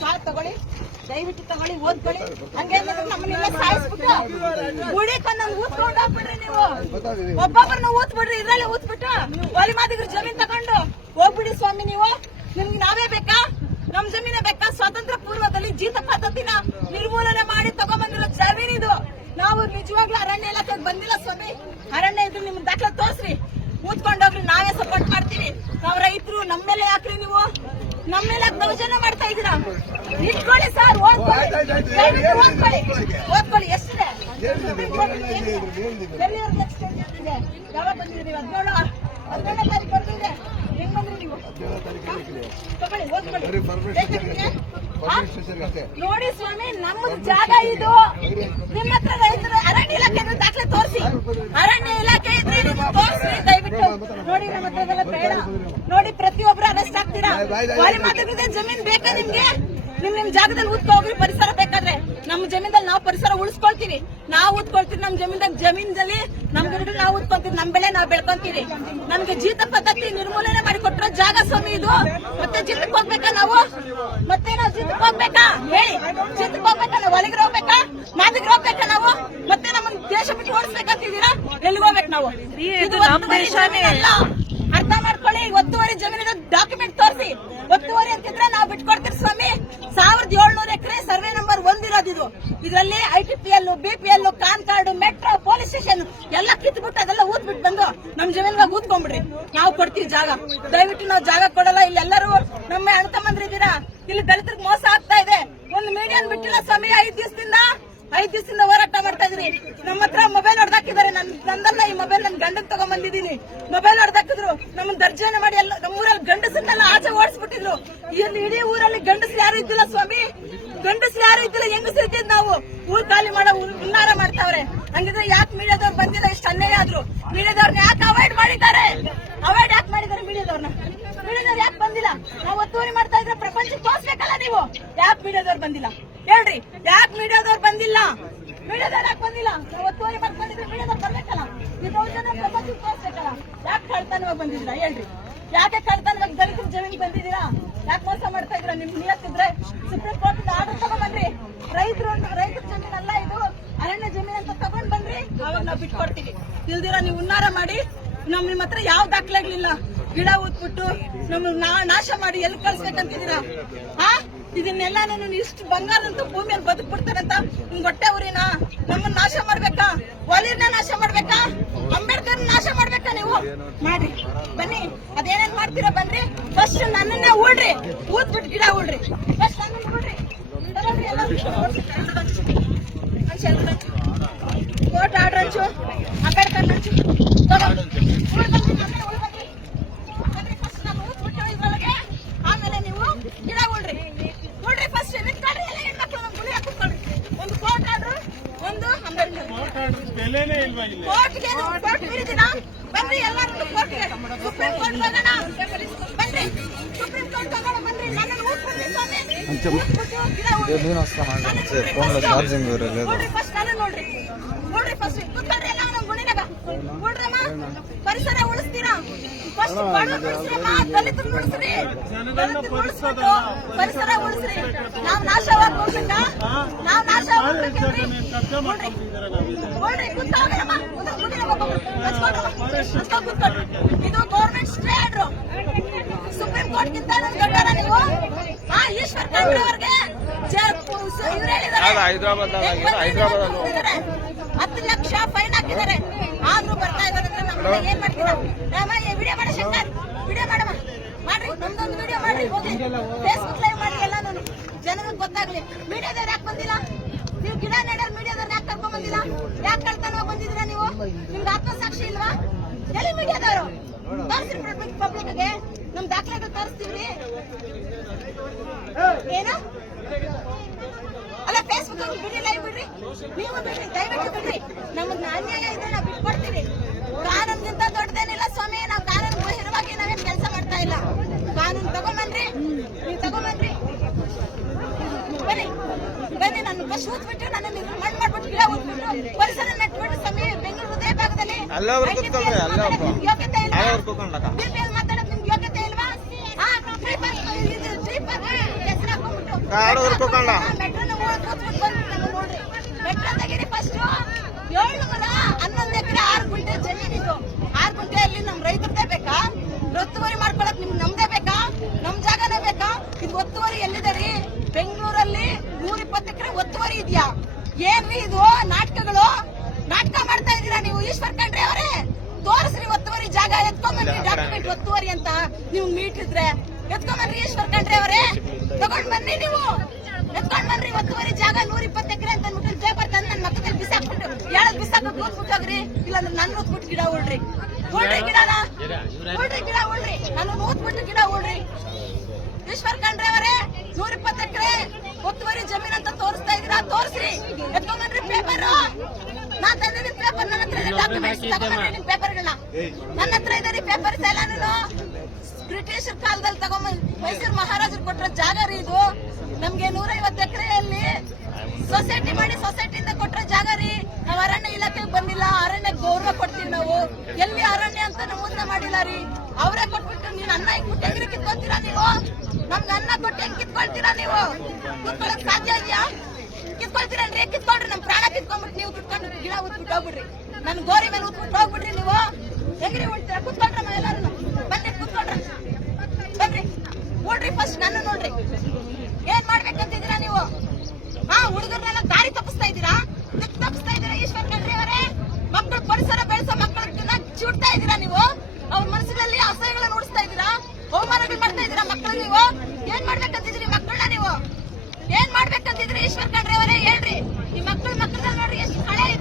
ಸಾಥ್ ತಗೊಳ್ಳಿ, ದಯವಿಟ್ಟು ತಗೊಳ್ಳಿ, ಓದ್ಕೊಳ್ಳಿ. ಹಂಗೇನಾದ್ರು ನಮ್ಮನ್ನೆಲ್ಲ ಸಾಯಿಸ್ಬಿಟ್ಟು ಗುಡಿಕೊಂದೊಂದು ಊದ್ಕೊಂಡು ಹೋಗ್ಬಿಡ್ರಿ. ನೀವು ಒಬ್ಬೊಬ್ಬರನ್ನ ಊದ್ಬಿಡ್ರಿ, ಇದ್ರಲ್ಲಿ ಊದ್ಬಿಟ್ಟು ಒಲಿ ಮಾದಿಗ್ರ ಜಮೀನ್ ತಗೊಂಡು ಹೋಗ್ಬಿಡಿ ಸ್ವಾಮಿ. ನೀವು ನಿಮ್ಗೆ ನಾವೇ ಬೇಕಾ? ನಮ್ ಜಮೀನೇ ಬೇಕಾ? ಸ್ವಾತಂತ್ರ್ಯ ಪೂರ್ವದಲ್ಲಿ ಜೀತ ಪದ್ಧತಿನ ನಿರ್ಮೂಲನೆ ಮಾಡಿ ತಗೊಂಡ್ಬಂದಿರೋ ಜಮೀನಿದು. ನಾವು ನಿಜವಾಗ್ಲೂ ಅರಣ್ಯ ಇಲಾಖೆಗೆ ಬಂದಿಲ್ಲ ಸ್ವಾಮಿ. ಅರಣ್ಯ ಇದ್ರೆ ನಿಮ್ ದಾಖಲೆ ತೋರ್ಸ್ರಿ, ಊದ್ಕೊಂಡೋಗ್ರಿ, ನಾವೇ ಸಪೋರ್ಟ್ ಮಾಡ್ತೀವಿ. ನಾವ್ ರೈತರು, ನಮ್ಮೇಲೆ ಯಾಕ್ರಿ ನೀವು ನಮ್ಮೇಲೆ ದೌರ್ಜನ್ಯ ಮಾಡ್ತಾ ಇದೀರಾ? ನಿಂತ್ಕೊಳ್ಳಿ ಸರ್, ಓದ್ಕೊಳ್ಳಿ. ಎಷ್ಟಿದೆ? ಯಾವಾಗ ಬಂದಿದ್ರಿ? 17ನೇ ತಾರೀಕು ಬರ್ತಿದೆ. ಹೆಂಗ್ ಬಂದ್ರಿ ನೀವು? ನೋಡಿ ಸ್ವಾಮಿ, ನಮ್ಮದು ಜಾಗ ಇದು. ನಿಮ್ಮ ಹತ್ರ ರೈತರು ಅರಣ್ಯ ಇಲಾಖೆ ದಾಖಲೆ ತೋರಿಸಿ, ಅರಣ್ಯ ಇಲಾಖೆ ಇದ್ರೆ ತೋರಿಸಿ ದಯವಿಟ್ಟು. ನೋಡಿ, ನಮ್ಮ ಹತ್ರದೆಲ್ಲ ಬೇಡ. ನೋಡಿ, ಪ್ರತಿಯೊಬ್ರು ಅರೆಸ್ಟ್ ಆಗ್ತೀರಾ. ವಾಲಿ ಮಾತಾಡಿದ್ರೆ ಜಮೀನ್ ಬೇಕಾ ನಿಮ್ಗೆ? ನಿಮ್ ಜಾಗದಲ್ಲಿ ಊದ್ಕೋಗ್ರಿ. ಪರಿಸರ ಬೇಕಾದ್ರೆ ನಮ್ಮ ಜಮೀನಲ್ಲಿ ನಾವು ಪರಿಸರ ಉಳಿಸ್ಕೊಳ್ತೀವಿ. ನಾವು ಊದ್ಕೊಳ್ತೀವಿ. ನಮ್ ಜಮೀನಲ್ಲಿ ನಮ್ ಗಿಡಗಳು ನಾವು ಊದ್ಕೊಳ್ತೀವಿ. ನಮ್ ಬೆಳೆ ನಾವು ಬೆಳ್ಕೊಂತೀವಿ. ನಮ್ಗೆ ಜೀತ ಪದ್ಧತಿ ನಿರ್ಮೂಲನೆ ಮಾಡಿ ಕೊಟ್ಟರೆ ಜಾಗ ಸ್ವಾಮಿ ಇದು. ಮತ್ತೆ ಜೀತಕ್ಕೆ ಹೋಗ್ಬೇಕಾ ನಾವು? ಮತ್ತೆ ನಾವು ಜೀತಕ್ಕೆ ಹೋಗ್ಬೇಕಾ? ಹೇಳಿ, ಜೀತಕ್ಕೆ ಹೋಗ್ಬೇಕಾ? ನಾವು ಒಳಗಿರ ಹೋಗ್ಬೇಕಾ? ಮಾದಿಗ್ರ ಹೋಗ್ಬೇಕಾ ನಾವು? ಮತ್ತೆ ನಮ್ಮ ದೇಶ ಬಿಟ್ಟು ಓಡಿಸ್ಬೇಕಂತಿದ್ದೀರಾ? ಎಲ್ಲಿಗೆ ಹೋಗ್ಬೇಕು ನಾವು? ಇದು ನಮ್ಮ ದೇಶನೇ ಅಲ್ಲ, ಅರ್ಥ ಮಾಡ್ಕೊಳ್ಳಿ. ಒತ್ತುವರಿ ಜಮೀನಿನ ಡಾಕ್ಯುಮೆಂಟ್ ತೋರಿಸಿ. ಒತ್ತುವರಿ ಅಂತಿದ್ರೆ ನಾವು ಬಿಟ್ಕೊಡ್ತೀವಿ ಸ್ವಾಮಿ. 1700 ಎಕರೆ ಸರ್ವೆ ನಂಬರ್ 1 ಇರೋದಿದು. ಇದರಲ್ಲಿ ITPL, BPL, ಕಾನ್ ಕಾರ್ಡ್, ಮೆಟ್ರೋ, ಪೊಲೀಸ್ ಸ್ಟೇಷನ್ ಎಲ್ಲ ಕಿತ್ಬಿಟ್ಟು ಅದೆಲ್ಲ ಊದ್ಬಿಟ್ಟು ಬಂದು ನಮ್ ಜಮೀನ್ಗ ಊದ್ಕೊಂಡ್ಬಿಡ್ರಿ. ನಾವು ಕೊಡ್ತೀವಿ ಜಾಗ. ದಯವಿಟ್ಟು ನಾವು ಜಾಗ ಕೊಡಲ್ಲ. ಇಲ್ಲಿ ಎಲ್ಲರೂ ನಮ್ಮ ಅಣ್ತಮ್ಮಂದ್ರಿದ್ದೀರಾ. ಇಲ್ಲಿ ದಲಿತರಿಗೆ ಮೋಸ ಆಗ್ತಾ ಇದೆ. ಒಂದು ಮೀಡಿಯನ್ ಬಿಟ್ಟಿಲ್ಲ ಸ್ವಾಮಿ. 5 ದಿವಸದಿಂದ ಹೋರಾಟ ಮಾಡ್ತಾ ಇದ್ರಿ. ನಮ್ಮ ಹತ್ರ ಮೊಬೈಲ್ ಹೊಡೆದಾಕಿದ್ದಾರೆ. ನಂದಲ್ಲ ಈ ಮೊಬೈಲ್, ನನ್ ಗಂಡನ್ ತಗೊಂಡ್ಬಂದಿದ್ದೀನಿ. ಮೊಬೈಲ್ ಹೊಡೆದಾಕಿದ್ರು. ನಮ್ಮನ್ನ ದರ್ಜನೆ ಮಾಡಿ ಎಲ್ಲ ನಮ್ಮೂರಲ್ಲಿ ಗಂಡಸನ್ನೆಲ್ಲ ಆಚೆ ಓಡಿಸ್ಬಿಟ್ಟಿದ್ರು. ಇಡೀ ಊರಲ್ಲಿ ಗಂಡಸರು ಯಾರು ಇದ್ದಿಲ್ಲ ಸ್ವಾಮಿ. ಗಂಡಸರು ಯಾರು ಇದ್ದಿಲ್ಲ, ಹೆಂಗಸರು ಇದ್ದಿದ್ ನಾವು. ಊರ್ ಖಾಲಿ ಮಾಡೋ ಹುನ್ನಾರ ಮಾಡ್ತಾವ್ರೆ. ಹಂಗಿದ್ರೆ ಯಾಕೆ ಮೀಡಿಯಾದವ್ರು ಬಂದಿಲ್ಲ? ಇಷ್ಟು ಅನ್ಯಾಯ ಆದ್ರು ಮೀಡಿಯಾದವ್ರನ್ನ ಯಾಕೆ ಅವಾಯ್ಡ್ ಮಾಡಿದ್ದಾರೆ? ಮೀಡಿಯಾದವ್ರನ್ನ ಯಾಕೆ ಬಂದಿಲ್ಲ? ನಾವು ಒತ್ತುವರಿ ಮಾಡ್ತಾ ಇದ್ರೆ ಪ್ರಪಂಚಕ್ಕೆ ತೋರ್ಸ್ಬೇಕಲ್ಲ ನೀವು. ಯಾಕೆ ಮೀಡಿಯಾದವ್ರು ಬಂದಿಲ್ಲ ಹೇಳ್ರಿ? ಯಾಕೆ ಮೀಡಿಯಾದವ್ರು ಬಂದಿಲ್ಲ? ಮೀಡಿಯಾದವ್ರು ಯಾಕೆ ಬಂದಿಲ್ಲ? ನಾವು ಒತ್ತುವರಿ ಮಾಡ್ಕೊಂಡಿದ್ರೆ ಮೀಡಿಯಾದವ್ರು ಬರ್ಬೇಕಲ್ಲ. ಈ ದೌರ್ಜನ್ಯ ಪ್ರಪಂಚಕ್ಕೆ ತೋರ್ಸ್ಬೇಕಲ್ಲ. ಯಾಕೆ ಕಳ್ತನವಾಗಿ ಬಂದಿದ್ದೀರಾ ಹೇಳ್ರಿ? ಯಾಕೆ ಕಳ್ತನವಾಗಿ ದಲಿತರ ಜಮೀನಿಗೆ ಬಂದಿದ್ದೀರಾ? ಯಾಕೆ ಮೋಸ ಮಾಡ್ತಾ ಇದ್ರ? ನಿಮ್ ನಿಯತ್ತಿದ್ರೆ ಸುಪ್ರೀಂ ಕೋರ್ಟ್ ಆರ್ಡರ್ ತಗೊಂಡ್ಬನ್ರಿ. ರೈತರ ಜಮೀನಲ್ಲ ಇದು, ಅರಣ್ಯ ಜಮೀನ್ ಅಂತ ತಗೊಂಡ್ ಬನ್ರಿ. ಅವಾಗ ನಾವು ಬಿಟ್ಕೊಡ್ತೀವಿ. ಇಲ್ದಿರ ನೀವು ಹುನ್ನಾರ ಮಾಡಿ ನಿಮ್ಮ ಹತ್ರ ಯಾವ ದಾಖಲೆಗಳಿಲ್ಲ. ಗಿಡ ಊದ್ಬಿಟ್ಟು ನಮ್ಮನ್ನ ನಾಶ ಮಾಡಿ ಎಲ್ಲಿ ಕಳ್ಸ್ಬೇಕಂತಿದ್ದೀರಾ? ಇದನ್ನೆಲ್ಲ ನಾನು ಇಷ್ಟು ಬಂಗಾರಂತ ಭೂಮಿಯಲ್ಲಿ ಬದುಕ್ಬಿಡ್ತಾರಂತ ನಿಮ್ಗೆ ಹೊಟ್ಟೆ ಊರಿನ? ನಮ್ಮನ್ನ ನಾಶ ಮಾಡ್ಬೇಕಾ? ವಾಲಿರ್ನ ನಾಶ ಮಾಡ್ಬೇಕಾ? ಅಂಬೇಡ್ಕರ್ ನಾಶ ಮಾಡ್ಬೇಕಾ? ನೀವು ಮಾಡ್ರಿ, ಬನ್ನಿ. ಅದೇನೇನ್ ಮಾಡ್ತೀರಾ ಬನ್ರಿ. ಫಸ್ಟ್ ನನ್ನನ್ನೇ ಊಡ್ರಿ, ಊದ್ಬಿಟ್ಟು ಗಿಡ ಊಡ್ರಿ. ಫಸ್ಟ್ ನನ್ನನ್ನು ಊಡ್ರಿ. ಕೋರ್ಟ್ ಆರ್ಡರ್ ಹಂಚು, ಅಂಬೇಡ್ಕರ್ ಹಂಚು. ಆಮೇಲೆ ನೀವು ಗಿಡ ಊಡ್ರಿ. ಫಸ್ಟ್ ನಿಂತ್ಕೊಳ್ರಿ. ಎಲ್ಲ ಹೆಣ್ಮಕ್ಳು ನಮ್ ಗುಡಿ ಹಾಕೊಳ್ರಿ. ಒಂದು ಕೋರ್ಟ್ ಆರ್ಡರ್, ಒಂದು ಅಂಬೇಡ್ಕರ್. ಕೋರ್ಟ್ ಬಿರಿದಿನ ಬನ್ರಿ. ಎಲ್ಲರೂ ಕೋರ್ಟ್ಗೆ, ಸುಪ್ರೀಂ ಕೋರ್ಟ್ ಹೋಗೋಣ ಬನ್ರಿ. ಸುಪ್ರೀಂ ಕೋರ್ಟ್ ಹೋಗೋಣ ಬನ್ರಿ. ನನ್ನನ್ನು ಊದ್ಬಿಡ್ರಿ ಸ್ವಾಮಿ. ಗಿಡ ಊಡ್ರಿ. ಫಸ್ಟ್ ನಾನು ನೋಡ್ರಿ. ಫಸ್ಟ್ ಕೂತ್ಕೊಳ್ರಿ. ಎಲ್ಲ ನಮ್ ಗುಡಿನಾಗ ಊಡ್ರಮ್ಮ. ಪರಿಸರ ಉಳಿಸ್ತೀರಾ? ಫಸ್ಟ್ ದಲಿತರು ಉಳಿಸ್ರಿ. ಪರಿಸರ ಉಳಿಸ್ರಿ. ನಾವ್ ನಾಶವಾಗಿ ಹೋಗ್ಬೇಕಾ? ನಾವ್ ನಾಶವಾಗಿ ಇದು government stay order. Supreme court ಗಿಂತ ದೊಡ್ಡವರ ನೀವು? ಈಶ್ವರ್ ಖಂಡ್ರೆ ಅವ್ರಿಗೆ 10 ಲಕ್ಷ ಫೈನ್ ಹಾಕಿದ್ದಾರೆ. ಆದ್ರೂ ಬರ್ತಾ ಇದ್ದಾರೆ. ನಮ್ಗೆ ಏನ್ ಮಾಡ್ತೀರಾ? ವಿಡಿಯೋ ಮಾಡ ಶಂಕರ್, ವಿಡಿಯೋ ಮಾಡಮ್ಮ, ಮಾಡ್ರಿ. ನಮ್ದೊಂದು ವಿಡಿಯೋ ಮಾಡ್ರಿ. ಹೋಗಿ ಫೇಸ್ಬುಕ್ ಲೈವ್ ಮಾಡಿ. ಎಲ್ಲ ಜನರಿಗೆ ಗೊತ್ತಾಗ್ಲಿ. ಮೀಡಿಯಾದವ್ರು ಯಾಕೆ ಬಂದಿಲ್ಲ? ನೀವು ಗಿಡ ನೆಡೋರು ಮೀಡಿಯಾದವ್ರು ಯಾಕೆ ಕರ್ಕೊಂಡ್ ಬಂದಿಲ್ಲ? ಯಾಕೆ ಕಳ್ತನ ಬಂದಿದ್ದೀರಾ ನೀವು? ನಿಮ್ಗೆ ಆತ್ಮಸಾಕ್ಷಿ ಇಲ್ವಾ? ಎಲ್ಲಿ ಮೀಡಿಯಾದವರು? ತೋರಿಸ್ರಿ ಪಬ್ಲಿಕ್ಗೆ. ನಮ್ ದಾಖಲೆಗಳು ತೋರಿಸ್ತೀವಿ. ಏನು ಅಲ್ಲ, ಫೇಸ್ಬುಕ್ ಅಲ್ಲಿ ವಿಡಿಯೋ ಲೈವ್ ಬಿಡ್ರಿ. ನೀವು ಬಿಡ್ರಿ, ದಯವಿಟ್ಟು ಬಿಡ್ರಿ. ನಮ್ಗೆ ಅನ್ಯಾಯ ಇದ್ರೆ ನಾವು ಬಿಟ್ಕೊಡ್ತೀವಿ. ಕಾನೂನ್ಗಿಂತ ದೊಡ್ಡದೇನಿಲ್ಲ ಸ್ವಾಮಿ. ನಾವು ಕಾನೂನು ಬಹಿರವಾಗಿ ನಾವೇನ್ ಕೆಲಸ ಮಾಡ್ತಾ ಇಲ್ಲ. ಕಾನೂನು ತಗೊಂಬನ್ರಿ, ನೀವು ತಗೊಂಬನ್ರಿ. ಬನ್ನಿ ಬನ್ನಿ. ನಾನು ಬಸ್ ಊದ್ಬಿಟ್ಟು ನನ್ನ ಮಣ್ಣು ಮಾಡ್ಬಿಟ್ಟು ಗಿಡ ಊದ್ಬಿಟ್ಟು ಪರಿಸರ ನೆಟ್ಬಿಟ್ಟು ಸ್ವಾಮಿ. ಬೆಂಗಳೂರು ಹೃದಯ ಭಾಗದಲ್ಲಿ ಯೋಗ್ಯತೆ ಇಲ್ಲ. BPL ಮಾತಾಡೋದು ನಿಮ್ಗೆ ಯೋಗ್ಯತೆ ಇಲ್ವಾ? ಹೆಸರು ಹಾಕೊಂಡ್ಬಿಟ್ಟು ಮೆಟ್ರೋ ತೆಗೀರಿ ಫಸ್ಟ್. 11 ಎಕರೆ 6 ಗುಂಟೆ ಜಮೀನಿದು. 6 ಗುಂಟೆಯಲ್ಲಿ ನಮ್ ರೈತರದೇ ಬೇಕಾ? ಒತ್ತುವರಿ ಮಾಡ್ಕೊಳಕ್ ನಿಮ್ಗೆ ನಮ್ದೇ ಬೇಕಾ? ನಮ್ ಜಾಗನೇ ಬೇಕಾ? ಇದು ಒತ್ತುವರಿ ಎಲ್ಲಿದೆ ರೀ? ಬೆಂಗಳೂರಲ್ಲಿ 120 ಎಕರೆ ಒತ್ತುವರಿ ಇದೆಯಾ? ಏನ್ರಿ ಇದು ನಾಟಕಗಳು? ನಾಟಕ ಮಾಡ್ತಾ ಇದೀರಾ ನೀವು? ಈಶ್ವರ್ ಖಂಡ್ರೆ ಅವರೇ ತೋರಿಸ್ರಿ ಒತ್ತುವರಿ ಜಾಗ, ಎತ್ಕೊಂಡ್ಬನ್ರಿ ಡಾಕ್ಯುಮೆಂಟ್ ಒತ್ತುವರಿ ಅಂತ. ನೀವು ಮೀಟಿದ್ರೆ ಎತ್ಕೊಂಡ್ಬನ್ರಿ ಈಶ್ವರ್ ಖಂಡ್ರೆ ಅವರೇ, ತಗೊಂಡ್ ಬನ್ನಿ ನೀವು, ಎತ್ಕೊಂಡ್ ಬನ್ರಿ ಒತ್ತುವರಿ ಜಾಗ 120 ಎಕರೆ ಅಂತ ಅಂದ್ಬಿಟ್ಟು ಪೇಪರ್ ತಂದು ನನ್ನ ಮಕ್ಕದಲ್ಲಿ ಬಿಸಾಕ್ಬಿಟ್ಟು ಹೇಳದ್ ಬಿಸಾಕ ಕೂತ್ಬಿಟ್ಟೋಗ್ರಿ. ಇಲ್ಲಾಂದ್ರೆ ನನ್ನ ಊದ್ಬಿಟ್ಟು ಗಿಡ ಉಳ್ರಿ ಗಿಡನ ಉಳ್ರಿ, ಗಿಡ ಉಳ್ರಿ, ನಾನು ಊದ್ಬಿಟ್ಟು ಗಿಡ ಉಳ್ರಿ. ಈಶ್ವರ್ ಖಂಡ್ರೆ ಅವರೇ 120 ಎಕರೆ ಒತ್ತುವರಿ ಜಮೀನ್ ಅಂತ ತೋರಿಸ್ತಾ ಇದೀರಾ? ತೋರಿಸ್ರಿ, ಎತ್ಕೊಂಡ್ಬನ್ರಿ ಪೇಪರ್. ನಾನ್ ತಂದಿದ್ದೀನಿ ಪೇಪರ್, ನನ್ನ ಹತ್ರ ಡಾಕ್ಯುಮೆಂಟ್ಸ್ ತಗೊಂಡ್ಬನ್ರಿ. ನಿಮ್ ಪೇಪರ್ಗಳನ್ನ ನನ್ನ ಹತ್ರ ಇದೆ ಪೇಪರ್ಸ್ ಎಲ್ಲ. ನಾನು ಬ್ರಿಟಿಷ್ ಕಾಲದಲ್ಲಿ ತಗೊಂಡ್ ಮೈಸೂರು ಮಹಾರಾಜರು ಕೊಟ್ಟ ಜಾಗ ರೀ ಇದು. ನಮ್ಗೆ 150 ಎಕರೆಯಲ್ಲಿ ಸೊಸೈಟಿ ಮಾಡಿ ಸೊಸೈಟಿಯಿಂದ ಕೊಟ್ಟ ಜಾಗ ರೀ. ನಾವ್ ಅರಣ್ಯ ಇಲಾಖೆಗೆ ಬಂದಿಲ್ಲ, ಅರಣ್ಯ ಗೌರವ ಕೊಡ್ತೀವಿ ನಾವು. ಎಲ್ಲಿ ಅರಣ್ಯ ಅಂತ ನಮೂದನೆ ಮಾಡಿಲ್ಲ ರೀ. ಅವರೇ ಕೊಟ್ಬಿಟ್ಟು ನೀನ್ ಅನ್ನ ಇಟ್ಬಿಟ್ಟು ಹೆಂಗ್ರಿ ಕಿತ್ಕೊಳ್ತೀರಾ ನೀವು? ನಮ್ಗೆ ಅನ್ನ ಕೊಟ್ಟು ಹೆಂಗ್ ಕಿತ್ಕೊಳ್ತೀರಾ ನೀವು? ಕಿತ್ಕೊಳಕ್ ಸಾಧ್ಯ ಇದೆಯಾ? ಕಿತ್ಕೊಳ್ತೀರನ್ರಿ? ಕಿತ್ಕೊಳ್ರಿ, ನಮ್ ಪ್ರಾಣ ಕಿತ್ಕೊಂಡ್ಬಿಟ್ಟು ನೀವು ಕಿತ್ಕೊಂಡು ಗಿಡ ಉತ್ಬಿಟ್ಟು ಹೋಗ್ಬಿಡ್ರಿ. ನನ್ ಗೋರಿ ಮೇಲೆ ಉತ್ಬಿಟ್ಟು ಹೋಗ್ಬಿಡ್ರಿ ನೀವು. ಹೆಂಗ್ರಿ ಉಳ್ತೀರಾ? ಕುತ್ಕೊಂಡ್ರಿ.